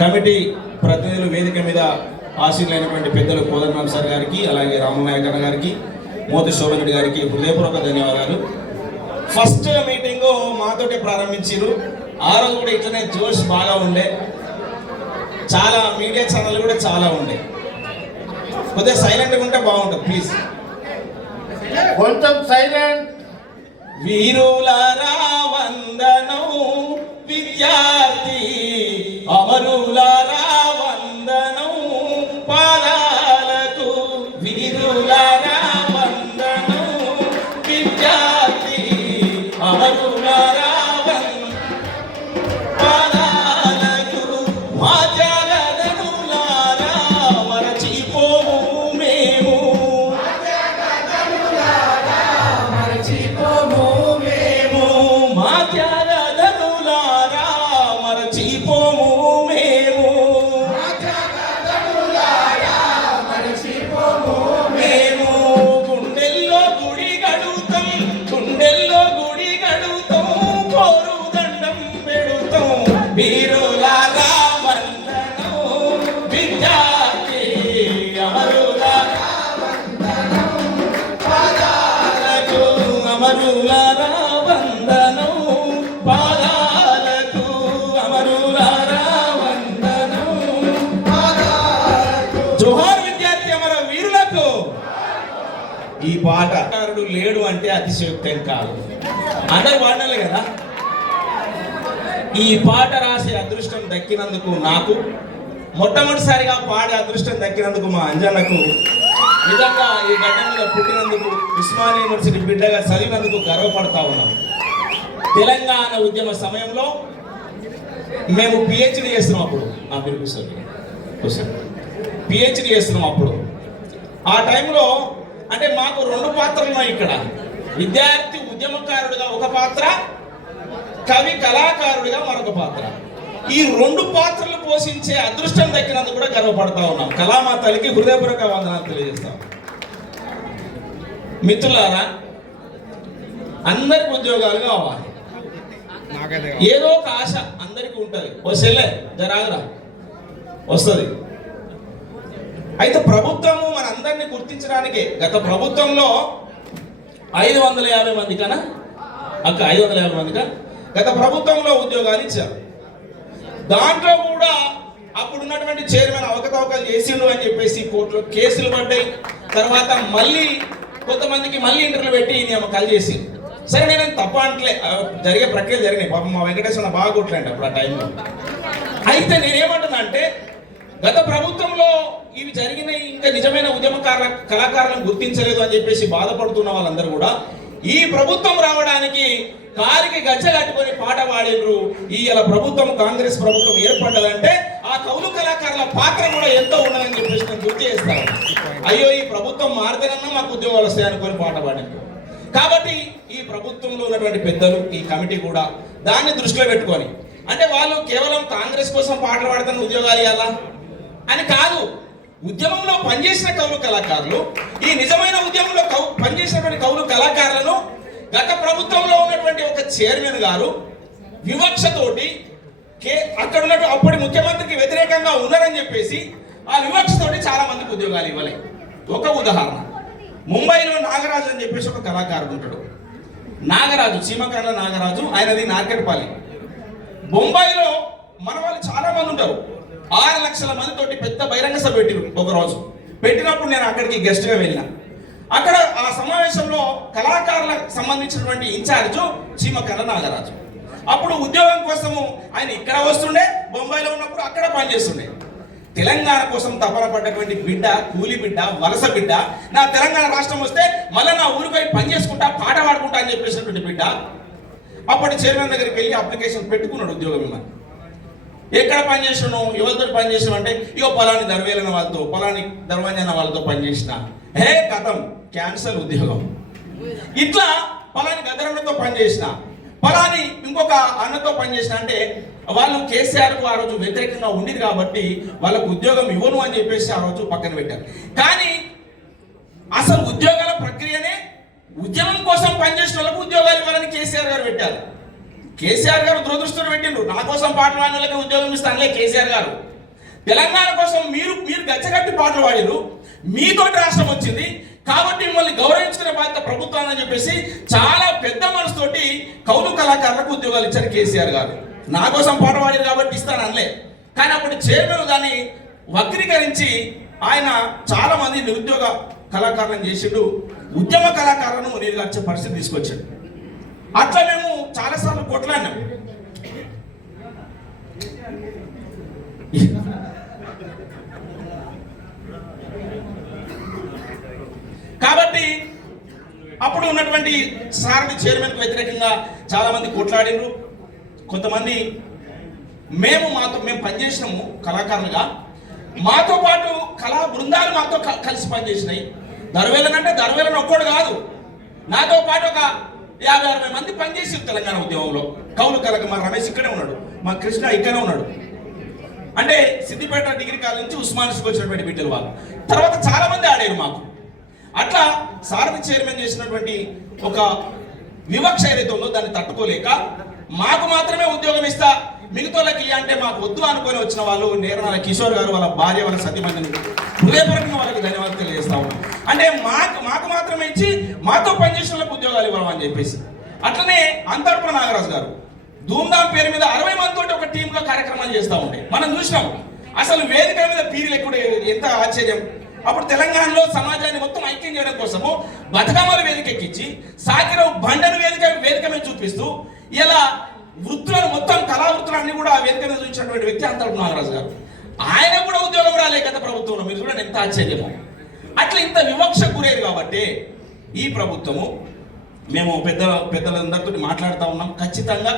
Committee ప్రతినిధులు వేదిక మీద ఆశీర్లైనటువంటి పెద్దలు కోదండరామ్ సార్ గారికి, అలాగే రామనాయక్ అన్న గారికి, మోతి శోభన్ రెడ్డి గారికి హృదయపూర్వక ధన్యవాదాలు. ఫస్ట్ మీటింగ్ మాతోటే ప్రారంభించారు. ఆ రోజు కూడా ఇట్లనే జోష్ బాగా ఉండే, చాలా మీడియా ఛానల్ కూడా చాలా ఉండే. కొద్దిగా సైలెంట్గా ఉంటే బాగుంటుంది ప్లీజ్, కొంచెం సైలెంట్. వీరులారా వందనం, విద్యార్థి అమరులారా వందనం, పాదాలకు వీరులారా వందనం, విద్యార్థి అమరులారా పాదాలకు, మా త్యాగధనులారా మరచిపోము మేము, మా త్యాగధనులారా మరచిపోము మేము, మేము గుండెల్లో గుడి గడుతాం, గుండెల్లో గుడి గడుతాం, కోరు దండం పెడుతాం, వీరులారా వందనం, విద్యార్థి అమరులారా పాదాలకు, అమరులారా వందనం, పాదాలకు, అమరులారా వందనం, పాదాలకు. జోహార్ విద్యార్థి అమర వీరులకు. ఈ పాటకారుడు లేడు అంటే అతిశయోక్తం కాదు, అందరు వాడాలి కదా. ఈ పాట రాసే అదృష్టం దక్కినందుకు నాకు, మొట్టమొదటిసారిగా పాడే అదృష్టం దక్కినందుకు మా అంజన్నకు, నిజంగా ఈ గడ్డ మీద పుట్టినందుకు, ఉస్మానియా యూనివర్సిటీ బిడ్డగా చదివినందుకు గర్వపడతా ఉన్నాం. తెలంగాణ ఉద్యమ సమయంలో మేము పిహెచ్డి చేస్తున్నాం. అప్పుడు మీరు పిహెచ్డి చేస్తున్నాం. అప్పుడు ఆ టైంలో అంటే మాకు రెండు పాత్రలు ఉన్నాయి ఇక్కడ. విద్యార్థి ఉద్యమకారుడిగా ఒక పాత్ర, కవి కళాకారుడిగా మరొక పాత్ర. ఈ రెండు పాత్రలు పోషించే అదృష్టం దక్కినందుకు కూడా గర్వపడతా ఉన్నాం. కళామాతలకి హృదయపూర్వక వందనాలు తెలియజేస్తాం. మిత్రులారా, అందరికి ఉద్యోగాలు కావాలి, ఏదో ఒక ఆశ అందరికీ ఉంటుంది. ఓ సెల్లే జరాగరా వస్తుంది. అయితే ప్రభుత్వము మనందరినీ గుర్తించడానికి గత ప్రభుత్వంలో 550 మంది కన్నా 550 మందిగా గత ప్రభుత్వంలో ఉద్యోగాలు ఇచ్చారు. దాంట్లో కూడా అప్పుడు ఉన్నటువంటి చైర్మన్ అవకతవకలు చేసిండు అని చెప్పేసి కోర్టులో కేసులు పడ్డాయి. తర్వాత మళ్ళీ కొంతమందికి మళ్ళీ ఇంటర్వ్యూ పెట్టి నియామకాలు చేసి, సరే నేను తప్ప అంటలే, జరిగే ప్రక్రియలు జరిగినాయి. పాపం మా వెంకటేశ్వర బాగా కొట్టలేండి అప్పుడు ఆ టైంలో. అయితే నేనేమంటున్నా అంటే, గత ప్రభుత్వంలో ఇవి జరిగినాయి, ఇంకా నిజమైన కళాకారులను గుర్తించలేదు అని చెప్పేసి బాధపడుతున్న వాళ్ళందరూ కూడా ఈ ప్రభుత్వం రావడానికి కారికి గచ్చ కట్టుకొని పాట పాడినరు. ఇలా ప్రభుత్వం, కాంగ్రెస్ ప్రభుత్వం ఏర్పడ్డదంటే ఆ కౌలు కళాకారుల పాత్ర కూడా ఎంతో ఉన్నదని చెప్పేసి నేను గుర్తు చేస్తాను. అయ్యో ఈ ప్రభుత్వం మారితేనన్నా మాకు ఉద్యోగాలు వస్తాయి అనుకొని పాట పాడినారు. కాబట్టి ఈ ప్రభుత్వంలో ఉన్నటువంటి పెద్దలు, ఈ కమిటీ కూడా దాన్ని దృష్టిలో పెట్టుకొని, అంటే వాళ్ళు కేవలం కాంగ్రెస్ కోసం పాటలు పాడుతున్న ఉద్యోగాలు ఇవ్వాలా అని కాదు, ఉద్యమంలో పనిచేసిన కౌలు కళాకారులు, ఈ నిజమైన ఉద్యమంలో పనిచేసినటువంటి కౌలు కళాకారులను గత ప్రభుత్వంలో ఉన్నటువంటి ఒక చైర్మన్ గారు వివక్షతోటి అక్కడ ఉన్నటువంటి అప్పటి ముఖ్యమంత్రికి వ్యతిరేకంగా ఉన్నారని చెప్పేసి ఆ వివక్షతోటి చాలా మందికి ఉద్యోగాలు ఇవ్వలే. ఒక ఉదాహరణ, ముంబైలో నాగరాజు అని చెప్పేసి ఒక కళాకారుడు ఉంటాడు. నాగరాజు, చీమకర్ల నాగరాజు, ఆయనది నార్కెట్పల్లి. బొంబాయిలో మన వాళ్ళు చాలా మంది ఉంటారు. 6 లక్షల మందితోటి పెద్ద బహిరంగ సభ పెట్టిరు ఒక రోజు. పెట్టినప్పుడు నేను అక్కడికి గెస్ట్గా వెళ్ళిన. అక్కడ ఆ సమావేశంలో కళాకారులకు సంబంధించినటువంటి ఇన్ఛార్జు చీమకర్ల నాగరాజు. అప్పుడు ఉద్యోగం కోసము ఆయన ఇక్కడ వస్తుండే, బొంబాయిలో ఉన్నప్పుడు అక్కడ పనిచేస్తుండే. తెలంగాణ కోసం తపన పడ్డటువంటి బిడ్డ, కూలి బిడ్డ, వలస బిడ్డ, నా తెలంగాణ రాష్ట్రం వస్తే మళ్ళీ నా ఊరిపై పని చేసుకుంటా, పాట పాడుకుంటా అని చెప్పేసినటువంటి బిడ్డ అప్పటి చైర్మన్ దగ్గరికి వెళ్ళి అప్లికేషన్ పెట్టుకున్నాడు ఉద్యోగం ఇవ్వమని. ఎక్కడ పనిచేసాను, ఎవరితో పనిచేసాను అంటే, ఇగో పలాని దర్వేలన వాళ్ళతో, పలాని ధర్మంజన వాళ్ళతో పనిచేసిన, కథం క్యాన్సల్ ఉద్యోగం. ఇట్లా పలాని గదరన్నతో పనిచేసిన, పలాని ఇంకొక అన్నతో పనిచేసిన అంటే వాళ్ళు కేసీఆర్కు ఆ రోజు వ్యతిరేకంగా ఉండేది కాబట్టి వాళ్ళకు ఉద్యోగం ఇవ్వను అని చెప్పేసి ఆ రోజు పక్కన పెట్టారు. కానీ అసలు ఉద్యోగాల ప్రక్రియనే ఉద్యమం కోసం పనిచేసిన వాళ్ళకు ఉద్యోగాలు ఇవ్వాలని కేసీఆర్ గారు పెట్టారు. కేసీఆర్ గారు దురదృష్టం పెట్టిండ్రు, నా కోసం పాటలు వాళ్ళకి ఉద్యోగం ఇస్తానులే కేసీఆర్ గారు. తెలంగాణ కోసం మీరు గచ్చగట్టి పాటలు పాడారు, మీతోటి రాష్ట్రం వచ్చింది కాబట్టి మిమ్మల్ని గౌరవించుకునే బాధ్యత ప్రభుత్వాన్ని అని చెప్పేసి చాలా పెద్ద మనసుతోటి కౌలు కళాకారులకు ఉద్యోగాలు ఇచ్చారు కేసీఆర్ గారు. నా కోసం పాట పాడారు కాబట్టి ఇస్తాను అనలే. కానీ అప్పుడు చైర్మన్ దాన్ని వక్రీకరించి ఆయన చాలా మంది నిరుద్యోగ కళాకారులను చేసిండు, ఉద్యమ కళాకారులను నీరుగార్చే పరిస్థితి తీసుకొచ్చాడు. అట్లా మేము చాలాసార్లు కొట్లాడినాం. కాబట్టి అప్పుడు ఉన్నటువంటి సారథి చైర్మన్కి వ్యతిరేకంగా చాలా మంది కొట్లాడినరు. కొంతమంది మేము పనిచేసినాము కళాకారులుగా, మాతో పాటు కళా బృందాలు మాతో కలిసి పనిచేసినాయి. దర్వేలనంటే దర్వేలను ఒక్కడు కాదు, నాతో పాటు ఒక 50-60 మంది పనిచేసి తెలంగాణ ఉద్యమంలో కౌలు కళకు. మా రమేష్ ఇక్కడే ఉన్నాడు, మా కృష్ణ ఇక్కడే ఉన్నాడు. అంటే సిద్దిపేట డిగ్రీ కాలేజ్ నుంచి ఉస్మానియాకి వచ్చినటువంటి బిడ్డలు వాళ్ళు. తర్వాత చాలా మంది ఆడారు మాకు. అట్లా సారథి చైర్మన్ చేసినటువంటి ఒక వివక్ష ఏదైతే ఉందో దాన్ని తట్టుకోలేక మాకు మాత్రమే ఉద్యోగం ఇస్తా, మిగతాళ్ళకి అంటే మాకు వద్దు అనుకొని వచ్చిన వాళ్ళు నేరనాల కిషోర్ గారు, వాళ్ళ భార్య, వాళ్ళ సతీమణిని హృదయపూర్వకంగా వాళ్ళకి ధన్యవాదాలు తెలియజేస్తా ఉన్నాం. అంటే మాకు మాత్రమే ఇచ్చి మాతో పనిచేసిన వాళ్ళకి ఉద్యోగాలు ఇవ్వడం అని చెప్పేసి. అట్లనే అంతర్పుర నాగరాజు గారు ధూమ్ధామ్ పేరు మీద 60 మందితో ఒక టీంగా కార్యక్రమాలు చేస్తూ ఉండే మనం చూసినాం. అసలు వేదిక మీద పీరీలు ఎక్కువ, ఎంత ఆశ్చర్యం. అప్పుడు తెలంగాణలో సమాజాన్ని మొత్తం ఐక్యం చేయడం కోసము బతుకమ్మల వేదిక ఎక్కించి సాకిరావు బండను వేదిక మీద చూపిస్తూ ఇలా వృత్తులను మొత్తం కళా వృత్తులన్నీ కూడా ఆ వేదిక మీద చూపించినటువంటి వ్యక్తి అంతర్పుర నాగరాజు గారు. ఆయన కూడా ఉద్యోగం రాలే గత ప్రభుత్వంలో. మీరు చూడండి ఎంత ఆశ్చర్యమో. అట్లా ఇంత వివక్ష గురేరు కాబట్టి ఈ ప్రభుత్వము మేము పెద్దలందరితో మాట్లాడుతూ ఉన్నాం, ఖచ్చితంగా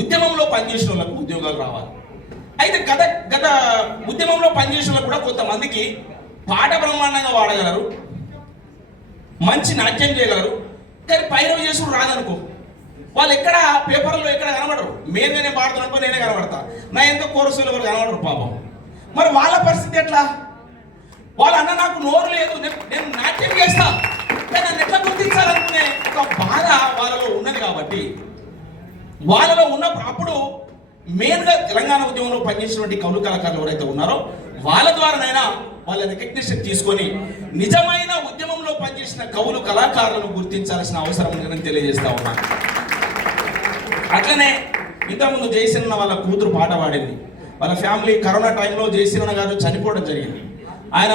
ఉద్యమంలో పనిచేసిన వాళ్ళకు ఉద్యోగాలు రావాలి. అయితే గత ఉద్యమంలో పనిచేసిన వాళ్ళు కూడా కొంతమందికి పాట బ్రహ్మాండంగా వాడగలరు, మంచి నాట్యం చేయగలరు, కానీ పైరవి చేసుడు రాదనుకో. వాళ్ళు ఎక్కడ పేపర్లో ఎక్కడ కనబడరు. నేనే పాడుతున్నప్పుడు నేనే కనబడతా, నా ఎంతో కోరసులు ఎవరు కనబడరు పాపం. మరి వాళ్ళ పరిస్థితి ఎట్లా? వాళ్ళు అన్న నాకు నోరు లేదు, నేను నాట్యం చేస్తా, నన్ను ఎట్లా గుర్తించాలనుకునే ఒక బాధ వాళ్ళలో ఉన్నది. కాబట్టి వాళ్ళలో ఉన్నప్పుడు అప్పుడు మెయిన్గా తెలంగాణ ఉద్యమంలో పనిచేసినటువంటి కౌలు కళాకారులు ఎవరైతే ఉన్నారో వాళ్ళ ద్వారానైనా వాళ్ళ రికగ్నిషన్ తీసుకొని నిజమైన ఉద్యమంలో పనిచేసిన కవులు కళాకారులను గుర్తించాల్సిన అవసరం ఉందని తెలియజేస్తా ఉన్నాను. అట్లనే ఇంతకుముందు జయసేన వాళ్ళ కూతురు పాట పాడింది. వాళ్ళ ఫ్యామిలీ కరోనా టైంలో జయసేన గారు చనిపోవడం జరిగింది. ఆయన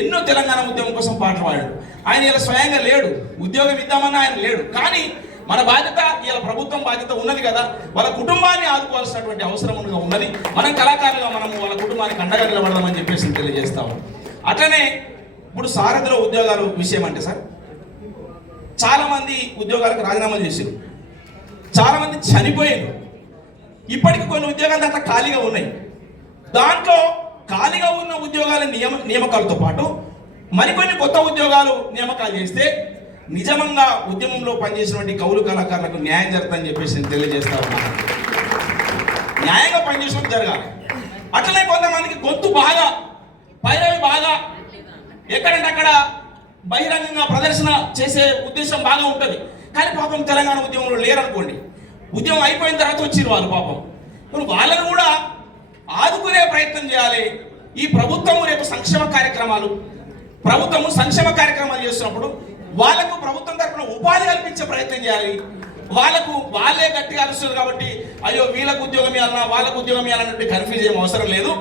ఎన్నో తెలంగాణ ఉద్యమం కోసం పాటలు పాడాడు. ఆయన ఇలా స్వయంగా లేడు, ఉద్యోగం ఇద్దామన్నా ఆయన లేడు. కానీ మన బాధ్యత, ఇలా ప్రభుత్వం బాధ్యత ఉన్నది కదా, వాళ్ళ కుటుంబాన్ని ఆదుకోవాల్సినటువంటి అవసరం ఉన్నది. మనం కళాకారులుగా మనము వాళ్ళ కుటుంబానికి అండగా నిలబడదామని చెప్పేసి తెలియజేస్తాము. అట్లనే ఇప్పుడు సారథిలో ఉద్యోగాలు విషయం అంటే సార్, చాలా మంది ఉద్యోగాలకు రాజీనామాలు చేశారు, చాలా మంది చనిపోయారు. ఇప్పటికీ కొన్ని ఉద్యోగాలు దాంట్లో ఖాళీగా ఉన్నాయి. దాంట్లో ఖాళీగా ఉన్న ఉద్యోగాల నియామకాలతో పాటు మరికొన్ని కొత్త ఉద్యోగాలు నియామకాలు చేస్తే నిజంగా ఉద్యమంలో పనిచేసినటువంటి కౌలు కళాకారులకు న్యాయం జరుగుతుందని చెప్పేసి నేను తెలియజేస్తా ఉన్నాను. న్యాయంగా పనిచేసినట్టు జరగాలి. అట్లనే కొంతమందికి గొంతు బాగా, పైరవి బాగా, ఎక్కడంటే అక్కడ బహిరంగంగా ప్రదర్శన చేసే ఉద్దేశం బాగా ఉంటుంది. కానీ పాపం తెలంగాణ ఉద్యమంలో లేరనుకోండి, ఉద్యమం అయిపోయిన తర్వాత వచ్చిరు వాళ్ళు పాపం. ఇప్పుడు వాళ్ళను కూడా ఆదుకునే ప్రయత్నం చేయాలి. ఈ ప్రభుత్వము రేపు సంక్షేమ కార్యక్రమాలు చేస్తున్నప్పుడు వాళ్ళకు ప్రభుత్వం తరఫున ఉపాధి కల్పించే ప్రయత్నం చేయాలి. వాళ్ళే గట్టిగా అరుస్తారు కాబట్టి అయ్యో వీళ్ళకు ఉద్యోగం ఇవ్వాలన్నా వాళ్ళకు ఉద్యోగం ఇవ్వాలన్నట్టు కన్ఫ్యూజ్ ఏం అవసరం లేదు.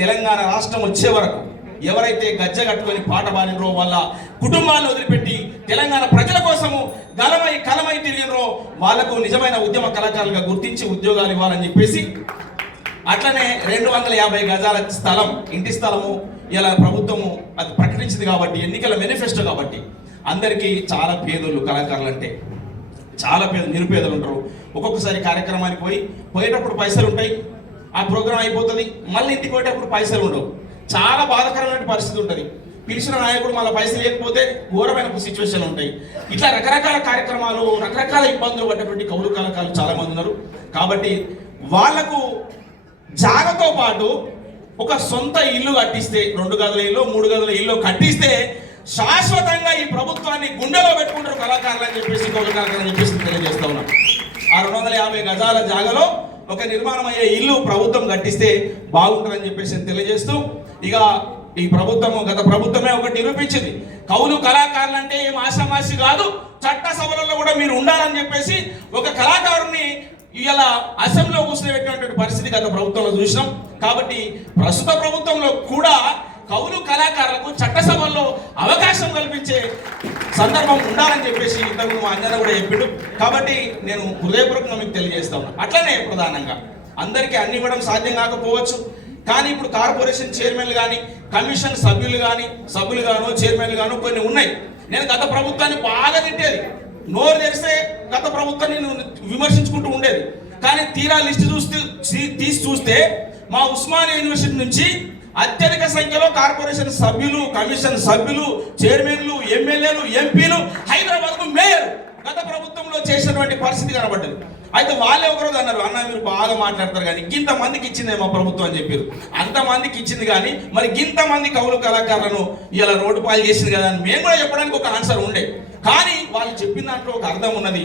తెలంగాణ రాష్ట్రం వచ్చే వరకు ఎవరైతే గజ్జ కట్టుకొని పాట పాడినరో, వాళ్ళ కుటుంబాలను వదిలిపెట్టి తెలంగాణ ప్రజల కోసము కలమై తిరిగినరో వాళ్ళకు నిజమైన ఉద్యమ కళాకారులుగా గుర్తించి ఉద్యోగాలు ఇవ్వాలని చెప్పేసి, అట్లనే 250 గజాల స్థలం, ఇంటి స్థలము ఇలా ప్రభుత్వము అది ప్రకటించింది కాబట్టి, ఎన్నికల మేనిఫెస్టో కాబట్టి అందరికీ చాలా పేదలు కళాకారులు అంటే చాలా నిరుపేదలు ఉంటారు. ఒక్కొక్కసారి కార్యక్రమానికి పోయేటప్పుడు పైసలు ఉంటాయి, ఆ ప్రోగ్రాం అయిపోతుంది, మళ్ళీ ఇంటికి పోయేటప్పుడు పైసలు ఉండవు. చాలా బాధాకరమైన పరిస్థితి ఉంటుంది. పిలిచిన నాయకుడు మళ్ళీ పైసలు లేకపోతే ఘోరమైన సిచ్యువేషన్ ఉంటాయి. ఇట్లా రకరకాల కార్యక్రమాలు, రకరకాల ఇబ్బందులు పడ్డటువంటి కౌలు కళాకారులు చాలా మంది ఉన్నారు. కాబట్టి వాళ్లకు జాగతో పాటు ఒక సొంత ఇల్లు కట్టిస్తే, 2 గదుల ఇల్లు 3 గదుల ఇల్లు కట్టిస్తే శాశ్వతంగా ఈ ప్రభుత్వాన్ని గుండెలో పెట్టుకుంటారు కళాకారులు అని చెప్పేసి, కౌలు కళాకారులు అని చెప్పేసి తెలియజేస్తా ఉన్నాం. ఆ 250 గజాల జాగలో ఒక నిర్మాణం అయ్యే ఇల్లు ప్రభుత్వం కట్టిస్తే బాగుంటుందని చెప్పేసి తెలియజేస్తూ, ఇక ఈ ప్రభుత్వం గత ప్రభుత్వమే ఒకటి నిరూపించింది, కవులు కళాకారులు అంటే ఏం ఆషామాషి కాదు, చట్ట సభలలో కూడా మీరు ఉండాలని చెప్పేసి ఒక కళాకారుని ఇలా అసెంబ్లీలో కూర్చోబెట్టినటువంటి పరిస్థితి గత ప్రభుత్వంలో చూసినాం. కాబట్టి ప్రస్తుత ప్రభుత్వంలో కూడా కవులు కళాకారులకు చట్టసభల్లో అవకాశం కల్పించే సందర్భం ఉండాలని చెప్పేసి ఇంతకు మా అంజన కూడా చెప్పిండు. కాబట్టి నేను హృదయపూర్వకంగా మీకు తెలియజేస్తాను. అట్లనే ప్రధానంగా అందరికీ అన్ని ఇవ్వడం సాధ్యం కాకపోవచ్చు, కానీ ఇప్పుడు కార్పొరేషన్ చైర్మన్లు కానీ కమిషన్ సభ్యులు గాను చైర్మన్లు గాను కొన్ని ఉన్నాయి. నేను గత ప్రభుత్వాన్ని బాగా తిట్టేది, నోరు తెరిస్తే గత ప్రభుత్వాన్ని విమర్శించుకుంటూ ఉండేది. కానీ తీరా లిస్టు తీసి చూస్తే మా ఉస్మానియా యూనివర్సిటీ నుంచి అత్యధిక సంఖ్యలో కార్పొరేషన్ సభ్యులు, కమిషన్ సభ్యులు, చైర్మన్లు, ఎమ్మెల్యేలు, ఎంపీలు, హైదరాబాద్కు మేయర్ గత ప్రభుత్వంలో చేసినటువంటి పరిస్థితి కనబడ్డది. అయితే వాళ్ళే ఒకరోజు అన్నారు, అన్న మీరు బాగా మాట్లాడతారు కానీ ఇంతమందికి ఇచ్చిందే మా ప్రభుత్వం అని చెప్పారు. అంతమందికి ఇచ్చింది కానీ మరి ఇంతమంది కవులు కళాకారులను ఇలా రోడ్డు పాలు చేసింది కదా అని మేము కూడా చెప్పడానికి ఒక ఆన్సర్ ఉండే. కానీ వాళ్ళు చెప్పిన దాంట్లో ఒక అర్థం ఉన్నది.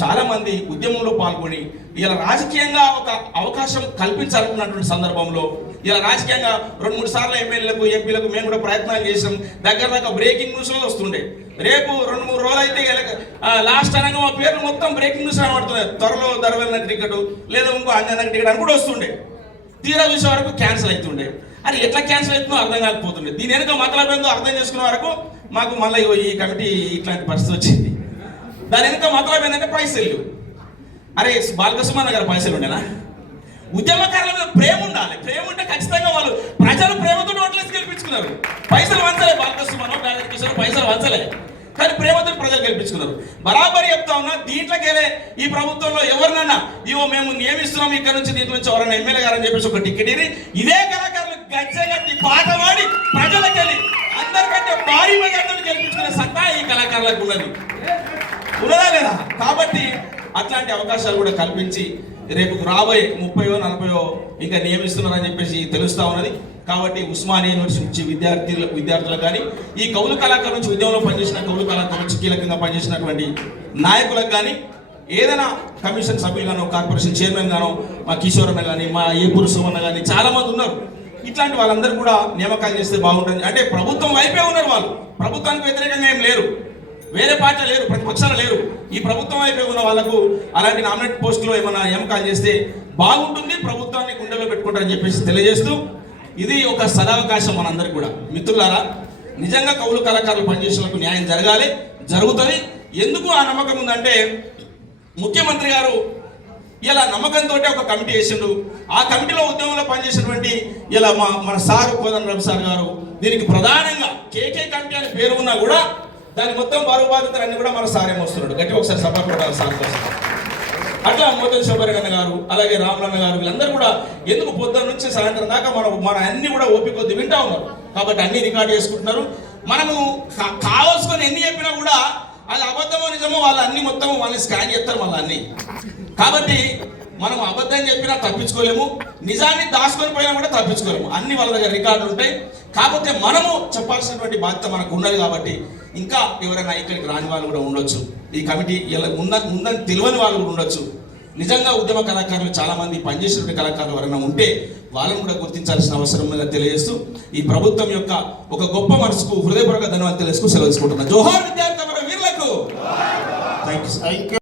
చాలా మంది ఉద్యమంలో పాల్గొని ఇలా రాజకీయంగా ఒక అవకాశం కల్పించాలనుకున్నటువంటి సందర్భంలో ఇలా రాజకీయంగా 2-3 సార్లు ఎమ్మెల్యేలకు, ఎంపీలకు మేము కూడా ప్రయత్నాలు చేసాం. దగ్గర బ్రేకింగ్ న్యూస్ వస్తుండే. రేపు 2-3 రోజులు అయితే లాస్ట్ అనగా మా పేర్లు మొత్తం బ్రేకింగ్ న్యూస్ కనబడుతున్నాయి. త్వరలో ధరవెళ్ళిన టికెట్ లేదా ఇంకో అంజన టికెట్ అని కూడా వస్తుండే. తీరా చూసే వరకు క్యాన్సిల్ అవుతుండే. అది ఎట్లా క్యాన్సిల్ అవుతుందో అర్థం కాకపోతుండే. దీని వెనుక మతలబేందో అర్థం చేసుకునే వరకు మాకు మళ్ళీ ఈ కమిటీ ఇట్లాంటి పరిస్థితి వచ్చింది. దాని వెనుక మతలబ్ ఏంటంటే పైసలు. అరే బాలకృష్ణ గారు పైసలు ఉండేనా? ఉద్యమకారుల మీద ప్రేమ ఉండాలి. ప్రేమ ఉంటే ఖచ్చితంగా వాళ్ళు ప్రజలు ప్రేమతో ఓట్లేసి గెలిపించుకున్నారు. పైసలు వంచలే బాలకృష్ణ పైసలు వంచలే, కానీ ప్రేమతో ప్రజలు గెలిపించుకున్నారు. బరాబరి చెప్తా ఉన్నా, దీంట్లోకెళ్ళే ఈ ప్రభుత్వంలో ఎవరినన్నా ఇవో మేము నియమిస్తున్నాం ఇక్కడ నుంచి దీంట్లో నుంచి ఎవరైనా ఎమ్మెల్యే గారు అని చెప్పేసి ఒక టికెట్ ఇదే కళాకారులు గజ్జగట్టి పాట పాడి ప్రజలకెళ్ళి అందరికంటే భారీ మెజార్టీని గెలిపించుకునే సత్తా ఈ కళాకారులకు ఉన్నదా లేదా? కాబట్టి అట్లాంటి అవకాశాలు కూడా కల్పించి రేపు రాబోయే 30 40 ఇంకా నియమిస్తున్నారని చెప్పేసి తెలుస్తా ఉన్నది. కాబట్టి ఉస్మానియా యూనివర్సిటీ నుంచి విద్యార్థులకు కానీ ఈ కవులు కళాకారుల నుంచి ఉద్యమంలో పనిచేసిన కవులు కళాకారుల నుంచి కీలకంగా పనిచేసినటువంటి నాయకులకు కానీ ఏదైనా కమిషన్ సభ్యులు గానో కార్పొరేషన్ చైర్మన్ గానో మా కిషోర్ అన్న కానీ మా ఏపూరు సోమన్న కానీ చాలా మంది ఉన్నారు. ఇట్లాంటి వాళ్ళందరూ కూడా నియామకాలు చేస్తే బాగుంటుంది. అంటే ప్రభుత్వం వైపే ఉన్నారు వాళ్ళు, ప్రభుత్వానికి వ్యతిరేకంగా ఏం లేరు, వేరే పార్టీలు లేరు, ప్రతిపక్షాలు లేరు. ఈ ప్రభుత్వం వైపే ఉన్న వాళ్ళకు అలాంటి నామినేట్ పోస్టులో ఏమైనా నియామకాలు చేస్తే బాగుంటుంది, ప్రభుత్వాన్ని గుండెలో పెట్టుకుంటారని చెప్పేసి తెలియజేస్తూ, ఇది ఒక సదావకాశం మనందరికీ కూడా. మిత్రులారా, నిజంగా కవులు కళాకారులు పనిచేసేందుకు న్యాయం జరగాలి, జరుగుతుంది. ఎందుకు ఆ నమ్మకం ఉందంటే ముఖ్యమంత్రి గారు ఇలా నమ్మకంతో ఒక కమిటీ వేసిండు. ఆ కమిటీలో ఉద్యమంలో పనిచేసినటువంటి ఇలా మన సారు కోదండరామ్ సార్ గారు దీనికి ప్రధానంగా కేకే కమిటీ అని పేరు ఉన్నా కూడా దాని మొత్తం బరువు బాధ్యతలు అన్ని కూడా మన సారే మోస్తున్నాడు. గట్టి ఒకసారి సపోర్ట్ కొట్టాలి సార్ కోసం. అట్లా మోతన్ శోభరగన్న గారు అలాగే రామలన్న గారు వీళ్ళందరూ కూడా ఎందుకు పొద్దున్న నుంచి సాయంత్రం దాకా మన అన్ని కూడా ఓపిక కొద్ది వింటా ఉన్నారు. కాబట్టి అన్ని రికార్డ్ చేసుకుంటున్నారు. మనము కావాల్సుకొని ఎన్ని చెప్పినా కూడా అది అబద్ధమో నిజమో వాళ్ళు అన్ని మొత్తం వాళ్ళని స్కాన్ చేస్తారు మళ్ళీ అన్ని. కాబట్టి మనం అబద్ధం చెప్పినా తప్పించుకోలేము, నిజాన్ని దాచుకొని పోయినా కూడా తప్పించుకోలేము. అన్ని వాళ్ళ దగ్గర రికార్డులు ఉంటాయి. కాకపోతే మనము చెప్పాల్సినటువంటి బాధ్యత మనకు ఉన్నది. కాబట్టి ఇంకా ఎవరైనా ఇక్కడికి రాని వాళ్ళు కూడా ఉండొచ్చు, ఈ కమిటీ ఇలా ఉందని తెలియని వాళ్ళు కూడా ఉండొచ్చు. నిజంగా ఉద్యమ కళాకారులు చాలా మంది పనిచేసినటువంటి కళాకారులు ఎవరైనా ఉంటే వాళ్ళని కూడా గుర్తించాల్సిన అవసరం తెలియజేస్తూ ఈ ప్రభుత్వం యొక్క ఒక గొప్ప మనసుకు హృదయపూర్వక ధన్యవాదాలు తెలుసుకు సెలవు తీసుకుంటున్నాను. జోహార్ విద్యార్థి వీరులకు. Thank you.